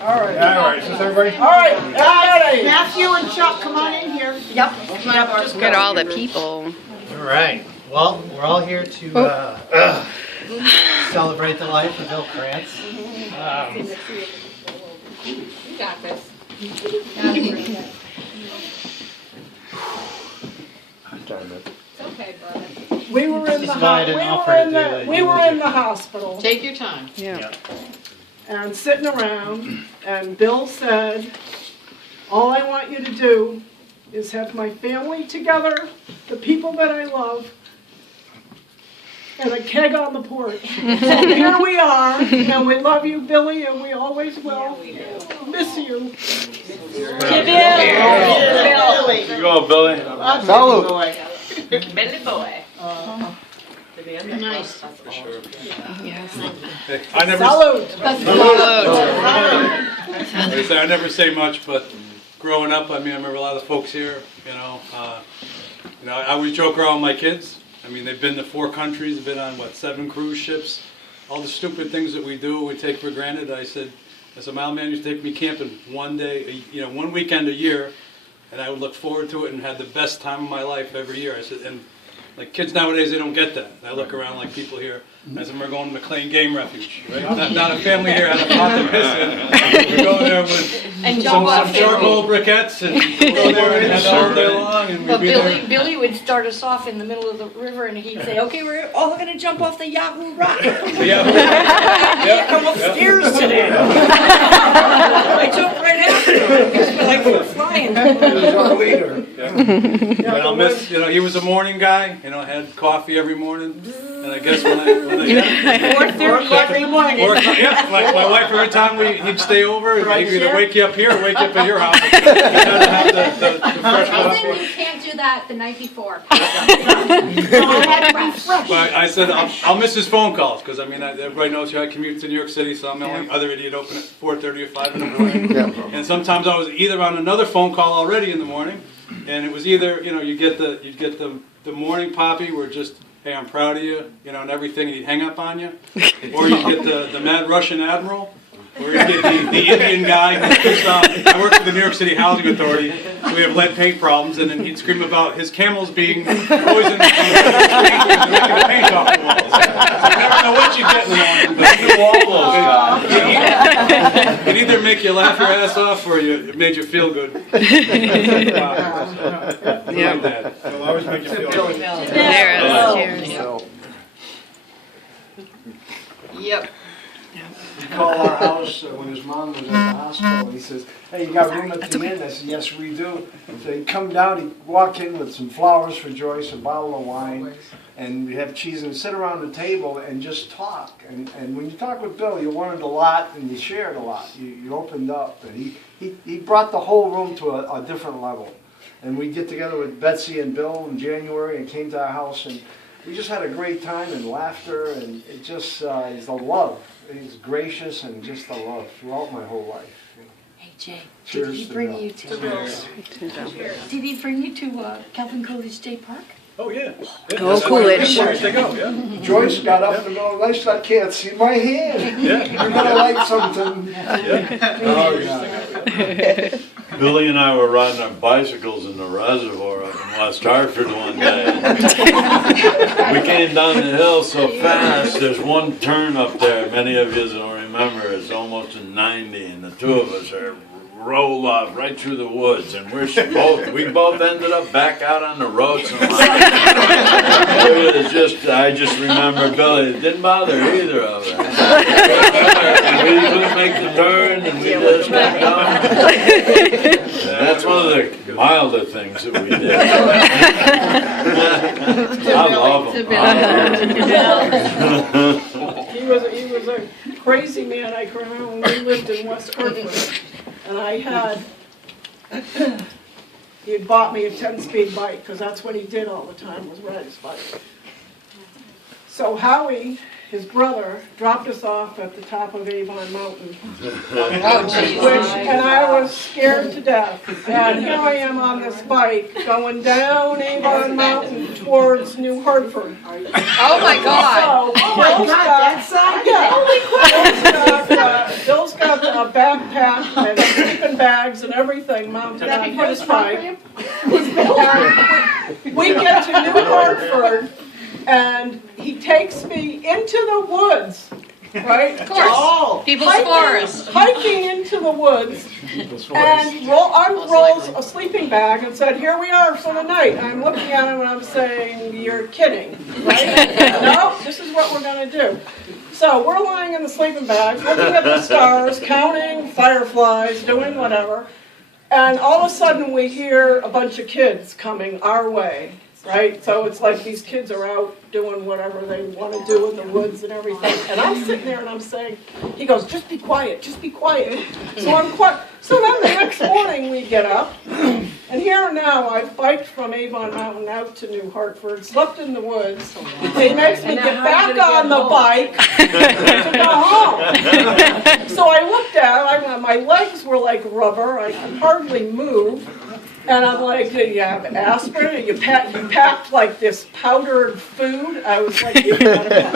All right, so everybody? All right, everybody. Matthew and Chuck, come on in here. Yep. Look at all the people. All right. Well, we're all here to celebrate the life of Bill Krantz. You got this. It's okay, brother. We were in the why I didn't offer to do the we were in the hospital Take your time. Yeah. and sitting around, and Bill said, "All I want you to do is have my family together, the people that I love, and a keg on the porch." So here we are, and we love you, Billy, and we always will. Miss you. Billy. You go, Billy. Salute. Billy boy. Nice. Yes. I never, Salute. I never say much, but growing up, I mean, I remember a lot of folks here. I always joke around with my kids. I mean, they've been to 4 countries, they've been on 7 cruise ships. All the stupid things that we do, we take for granted. I said, my old man used to take me camping one weekend a year, and I would look forward to it and had the best time of my life every year. I said, and like kids nowadays, they don't get that. And I look around like people here. I said, we're going to McLean Game Refuge, right? Not a family here had a pot to piss in. We're going there with some charcoal briquettes and go there and have all day long. And But we'd be there. Billy would start us off in the middle of the river, and he'd say, "Okay, we're all gonna jump off the Yahoo Rock." Yeah. Come upstairs today. I jumped right after him. It's like we're flying. And I'll miss, he was a morning guy, had coffee every morning. And I guess when I 4:30 every morning. my wife, every time he'd stay over, he'd either wake you up here or wake you up at your house. You had to have the fresh coffee. You can't do that the night before. I had to refresh. But I said, I'll miss his phone calls, because everybody knows I commute to New York City, so I'm the only other idiot open at 4:30 or 5 in the morning. And sometimes I was either on another phone call already in the morning, and it was either, you get the morning poppy where just, hey, I'm proud of you, and everything, and he'd hang up on you. Or you get the mad Russian admiral, or you get the Indian guy who's pissed off. I work for the New York City Housing Authority, so we have lead paint problems, and then he'd scream about his camels being poisoned and making the paint off the walls. So you never know what you get in the morning. But you know all those guys. It'd either make you laugh your ass off, or it made you feel good. Yeah. It'll always make you feel good. There it is. Cheers. Yep. He called our house when his mom was at the hospital. He says, "Hey, you got room at the inn?" I said, "Yes, we do." So he'd come down, he'd walk in with some flowers for Joyce, a bottle of wine, and we'd have cheese and sit around the table and just talk. And when you talk with Bill, you learned a lot and you shared a lot. You opened up, and he brought the whole room to a different level. And we'd get together with Betsy and Bill in January and came to our house, and we just had a great time and laughter, and it just is the love. He's gracious and just the love throughout my whole life. Hey Jay, Cheers did he to bring Bill. you to Did he bring you to Calvin Coolidge State Park? Oh, yeah. Oh, Coolidge. They go, yeah. Joyce got up in the middle of the night, she said, "I can't see my hand. Yeah. You're gonna like something." Oh, yeah. Billy and I were riding our bicycles in the reservoir up in West Hartford one day. We came down the hill so fast, there's one turn up there, many of you don't remember, it's almost a 90, and the two of us are rolled off right through the woods, and we both ended up back out on the road somehow. I just remember Billy, it didn't bother either of us. We couldn't make the turn, and we just kept going. That's one of the milder things that we did. I love him. He was a crazy man I grew up when we lived in West Hartford. And he had bought me a 10-speed bike, because that's what he did all the time, was ride his bike. So Howie, his brother, dropped us off at the top of Avon Mountain. Oh, geez. And I was scared to death. And here I am on this bike going down Avon Mountain towards New Hartford. Oh, my God. Bill's got a backpack and sleeping bags and everything mounted on his bike. We get to New Hartford, and he takes me into the woods, right? Of course. People's forest. Hiking into the woods, and unrolls a sleeping bag and said, "Here we are for the night." And I'm looking at him and I'm saying, "You're kidding, right?" No, this is what we're gonna do. So we're lying in the sleeping bags, looking at the stars, counting fireflies, doing whatever. And all of a sudden we hear a bunch of kids coming our way, right? So it's like these kids are out doing whatever they want to do in the woods and everything. And I'm sitting there and I'm saying, he goes, "Just be quiet, just be quiet." So I'm quiet. So then the next morning we get up, and here and now I've biked from Avon Mountain out to New Hartford, slept in the woods. He makes me get back on the bike to go home. So I looked at it, my legs were like rubber, I could hardly move. And I'm like, "Do you have aspirin? You packed like this powdered food?" I was like, "You gotta pack."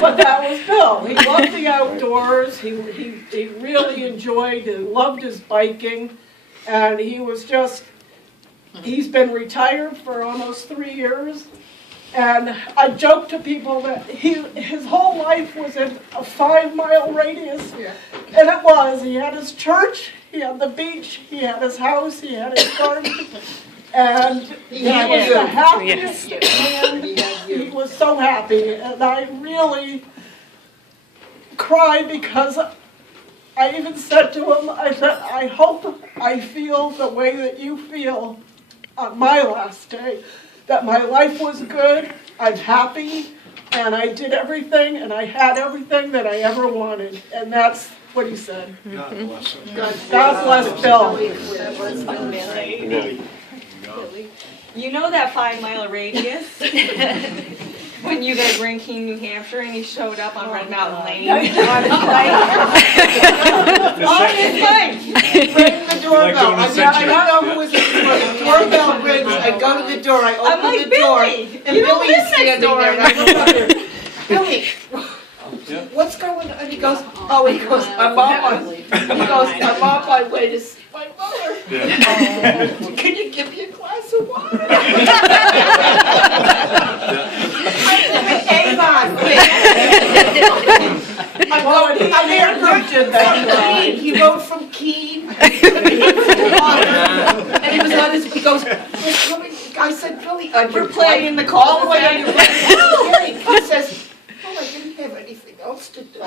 But that was Bill. He loved the outdoors. He really enjoyed and loved his biking. And he was just, he's been retired for almost 3 years. And I joke to people that his whole life was in a 5-mile radius. And it was. He had his church, he had the beach, he had his house, he had his garden. And he was the happiest man. He was so happy. And I really cried because I even said to him, I said, "I hope I feel the way that you feel on my last day. That my life was good, I'm happy, and I did everything, and I had everything that I ever wanted." And that's what he said. God bless him. God bless Bill. You know that 5-mile radius? When you guys were in Keene, New Hampshire, and he showed up on Red Mountain Lane on his bike. On his bike! Ring the doorbell. I don't know who was in the door. The doorbell rings. I go to the door. I I'm open like, the door. "Billy, And you don't Billy is live next standing door." there. And I look up there. "Billy, what's going on?" He goes, "I'm on my way to see my mother. Can you give me a glass of water?" I live in Avon. I'm here from Keene. He rode from Keene. And he was on his, he goes, "We're coming." I said, "Billy, We're playing in the all the way cul-de-sac. on your way." He says, "Oh, I didn't have anything else to do."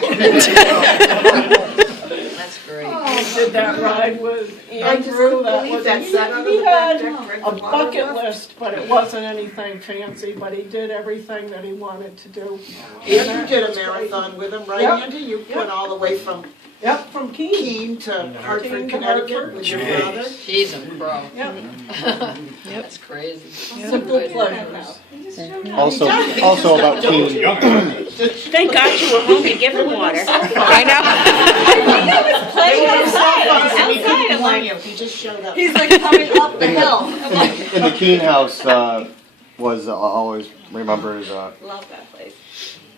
That's great. He did that ride with I just Andrew. couldn't believe that. Sat under He the back had deck, drank a the water bucket left. list, but it wasn't anything fancy, but he did everything that he wanted to do. Andrew did a marathon with him, right, Yep. Andy? You Yep. went all the way from Yep, from Keene. Keene to Hartford, Keene to Connecticut Hartford. with your father. She's a pro. Yep. That's crazy. Simple pleasures. Also about Keene. Thank God you were home to give him water. I know. Playing outside. Outside, I'm like, he just showed up. he's like coming up the hill. In the Keene house was I'll always remember is Love that place.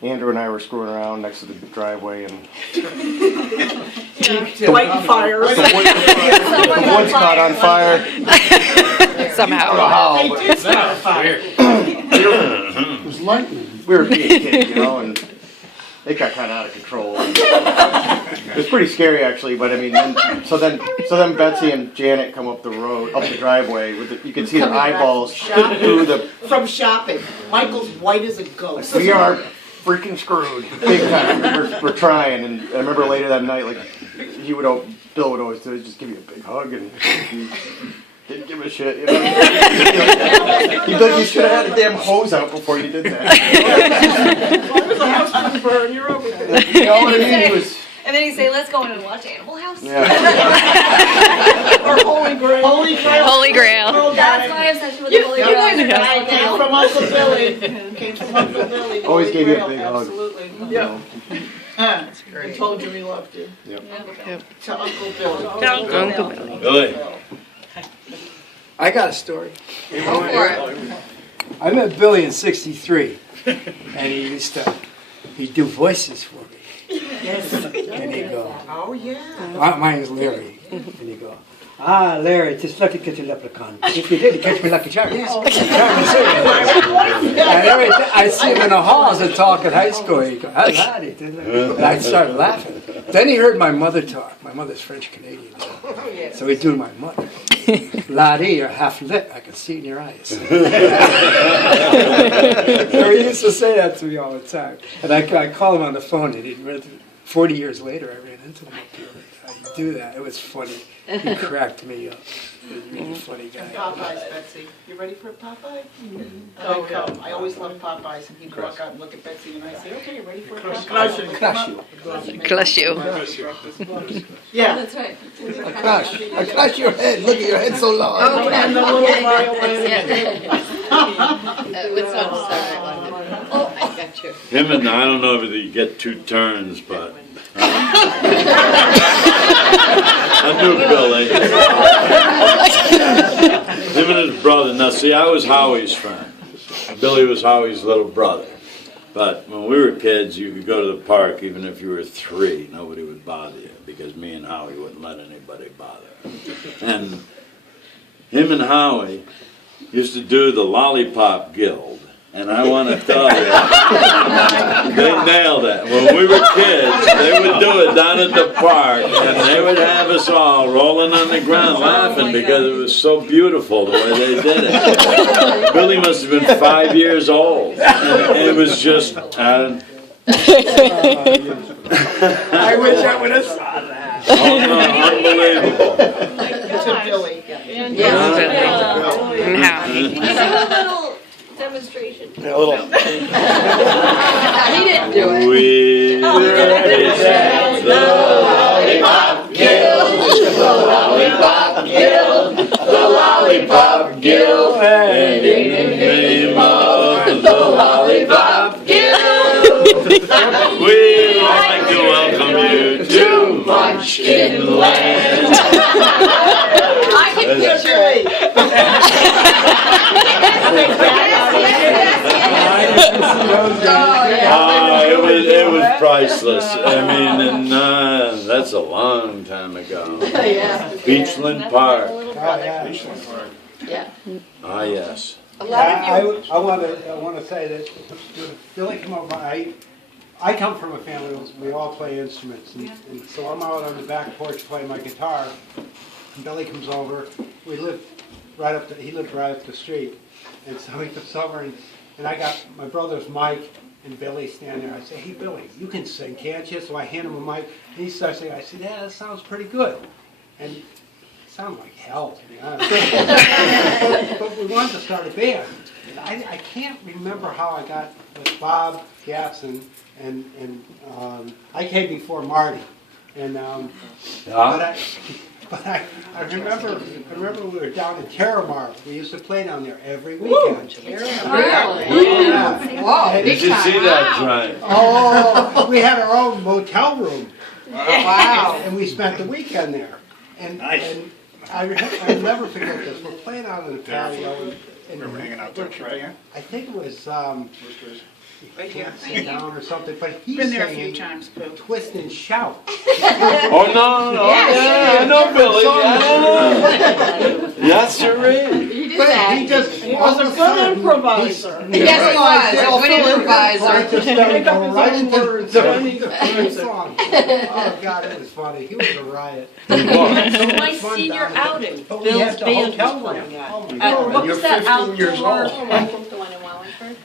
Andrew and I were screwing around next to the driveway and Lighting fires. the woods caught on fire. I don't know Somehow. how, but It was lightning. we were being kids, you know, and it got kind of out of control. It was pretty scary actually, but I mean, so then Betsy and Janet come up the road, up the driveway. You can see their eyeballs through the. From shopping. Michael's white as a ghost. We are freaking screwed, big time. We're trying, and I remember later that night, like Bill would always do, just give you a big hug, and he didn't give a shit. You know? He'd be like, "You should have had a damn hose out before you did that." As long as the house didn't burn, you're over there. You know what I mean? He was. And And then he'd say, let's go in and watch Animal House. Yeah. Or Holy Grail. Holy Grail. Holy Grail. That's my obsession with the Holy You Grail. guys are dying now. From Uncle Billy. Came from Uncle Billy. Always Holy gave you a Grail, big hug. Absolutely. Yeah. That's great. He told you he loved you. Yep. To Uncle Billy. Uncle Billy. Billy. I got a story. Go for it. I met Billy in '63, and he'd do voices for me. Yes. And he'd go, Oh, yeah. my name's Larry. And he'd go, Larry, just lucky to catch a leprechaun. If you didn't catch me lucky charms. And I'd see him in the halls and talk at high school. He'd go, and I'd start laughing. Then he heard my mother talk. My mother's French Canadian. So he'd do my mother. Laddie, you're half lit. I can see it in your eyes. So he used to say that to me all the time. And I call him on the phone, and 40 years later, I ran into him up here. He'd do that. It was funny. He cracked me up. He was a really funny guy. Popeyes, Betsy. You ready for a Popeye? Oh, come. I always love Popeyes, and he'd walk out and look at Betsy, and I'd say, okay, you ready for a Popeye? Crush you. Bless you. Yeah. That's right. I crush your head. Look at your head so long. Oh, And the little violin. What's on Saturday? Oh, I got you. Him and I don't know if you get two turns, but I knew Billy. Him and his brother. Now, see, I was Howie's friend. Billy was Howie's little brother. But when we were kids, you could go to the park, even if you were 3, nobody would bother you, because me and Howie wouldn't let anybody bother. And him and Howie used to do the Lollipop Guild. And I want to tell you, they nailed it. When we were kids, they would do it down at the park, and they would have us all rolling on the ground laughing because it was so beautiful the way they did it. Billy must have been 5 years old, and it was just. I wish I would have saw that. Oh no, unbelievable. To Billy. I'm happy. Can you do a little demonstration? A little. He didn't do it. We represent the Lollipop Guild, the Lollipop Guild, the Lollipop Guild, and in the name of the Lollipop Guild, we'd like to welcome you to Munchkin Land. I can picture it. It was priceless. I mean, and that's a long time ago. Beachland Park. Yeah. Ah, yes. A lot of you. I want to say that Billy came over. I come from a family we all play instruments, and so I'm out on the back porch playing my guitar. And Billy comes over. We lived right up. He lived right up the street, and so he comes over, and I got my brothers Mike and Billy standing there. I say, "Hey Billy, you can sing, can't you?" So I hand him a mic, and he starts singing. I said, "Yeah, that sounds pretty good," and it sounded like hell, to be honest. But we wanted to start a band. And I can't remember how I got with Bob Gatson, and I came before Marty, and but I remember we were down in Terramar. We used to play down there every weekend. Whoa, Did you see that, Giant? Oh, we had our own motel room. Wow. And we spent the weekend there. And I'll never forget this. We're playing out on the patio. And we were hanging out there, right? I think it was Right here. Sit down or something, but he's Been there a few singing times, Boo. Twist and Shout. Oh no, yeah, I know Billy. Yeah. Yes, sirree. He did But that. he just He was a good improviser. Yes, he was. A good improviser. Just started going right Made into up his the own words. song. Oh God, it was funny. He was a riot. My senior outing, But we Bill's had the band hotel was room. playing at. Oh my At, God. what was that outdoor? The one in Wallingford?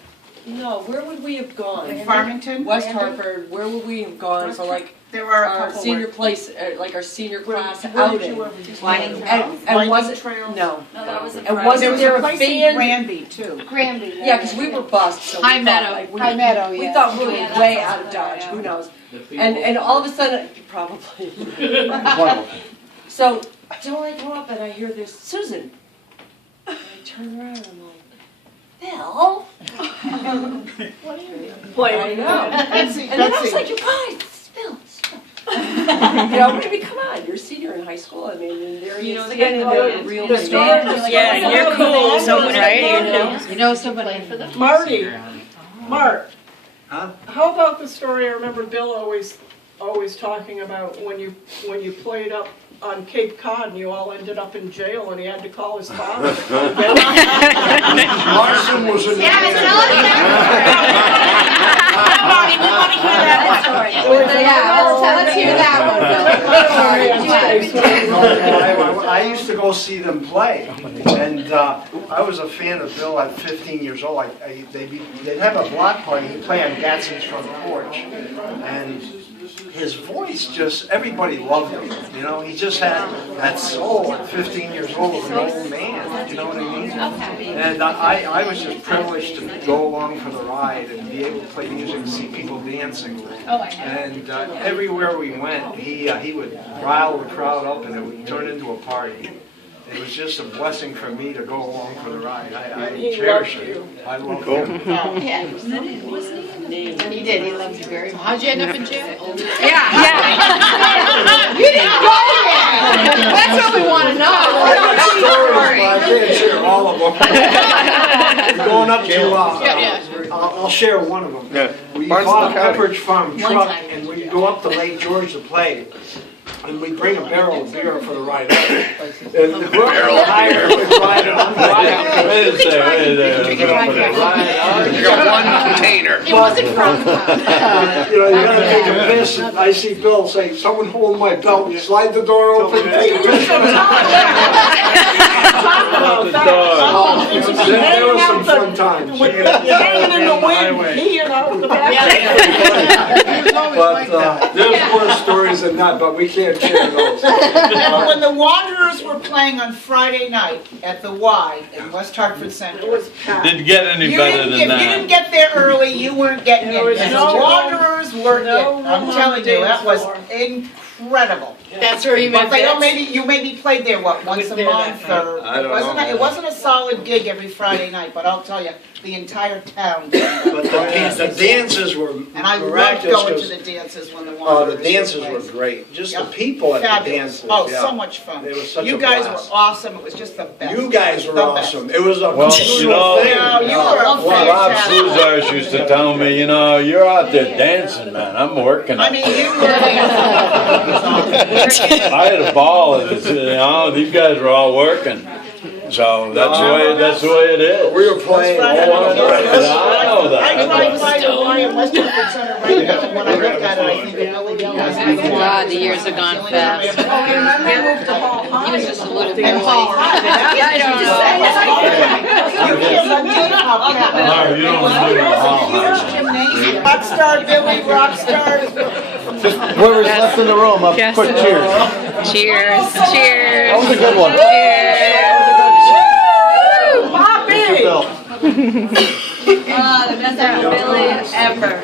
No, where would we have gone? In Farmington? West Hartford, where would we have gone for like There were a our couple. senior place, like our senior class Where did outing? you ever- Winding And Winding was it, trails? no. No, that was a And There wasn't was there a a place in band? Granby too. Granby. Yeah, because we were bused, so we High thought, Meadow. like, we- High Meadow, We yeah. thought we were Yeah, that's way also out of Dodge, yeah. who knows? And all of a sudden, probably. One of them. So, don't I go up and I hear this, Susan. And I turn around and I'm like, Bill? What are you doing? Playing. I know. Betsy, And then I was Betsy. like, you guys, Bill. You know, maybe come on, you're a senior in high school, I mean, and there You you know the standing guy there, who- real The big story- man. Yeah, you're cool, so right? You know somebody for the. Marty, Mark. Huh? How about the story I remember Bill always talking about when you played up on Cape Cod and you all ended up in jail and he had to call his father. Larson was in the Yeah, band. tell us that Marty, we want to hear that story. Yeah, let's hear that I used to go see them play, and I was a fan of Bill at 15 years old. They'd have a block party, he'd play on Gatsby's front porch, and his voice just, everybody loved him, you know, he just had that soul at 15 years old of an old man, you know what I mean? And I was just privileged to go along for the ride and be able to play music and see people dancing. And everywhere we went, he would rile the crowd up and it would turn into a party. It was just a blessing for me to go along for the ride. I He cherish loved it. you. I love Cool. him. Yeah. He did, he loved you very much. How'd you end up in jail? Yeah. You didn't go there! That's what we want to know. Stories, but I can't share all of them. Going up to, I'll share one of them. Yeah. We Barnstable bought a County. Pepperidge Farm truck and we'd go up to Lake George to play. And we'd bring a barrel of beer for the ride up. And whoever hired would ride it on the ride. Wait a second. You got one container. It wasn't from. You know, you gotta take a piss, and I see Bill say, someone hold my belt, you slide the door open, take a piss. There were some fun times. Hanging in the wind, peeing out the back. But there's more stories than that, but we can't share those. When the Wanderers were playing on Friday night at the Y in West Hartford Center. It was packed. Didn't get any better than If you didn't that. get there early, you weren't getting There in. was And no the Wanderers were no in. I'm room telling on the you, that was dance incredible. That's where you But they don't you maybe played there, what, once a there month that or? I don't know. It wasn't a solid gig every Friday night, but I'll tell you, the entire town. But the dances were And I loved miraculous. going to 'Cause, the dances when the the Wanderers dances were were playing. great. Just the Yep. people at the Fabulous. dances. Oh, yeah. so much fun. It was such You a guys were blast. awesome, it was just the best. You guys were The best. awesome. It was a Well, communal you know- thing. No, you were a Bob fantastic. Sluzars used to tell me, you know, you're out there dancing, man. I'm working I up mean, there. you were. I had a ball of it, you know, these guys were all working. So that's the way it is. We were playing. Oh, I know that. I tried by the Y in West Hartford Center right now, and when I look at it, I think of Billy Dean. God, the years have gone fast. Oh, and then we moved to Hall High. He was just a little boy. And Paul Hyde. Yeah, I know. You can't believe how No, you don't do it all. huge gymnasium. Rockstar Billy, rockstar. Whoever's left in the room, up, Yes. quick cheers. Cheers. Cheers. That was a good one. Bobby! Bill. Oh, the best Billy ever.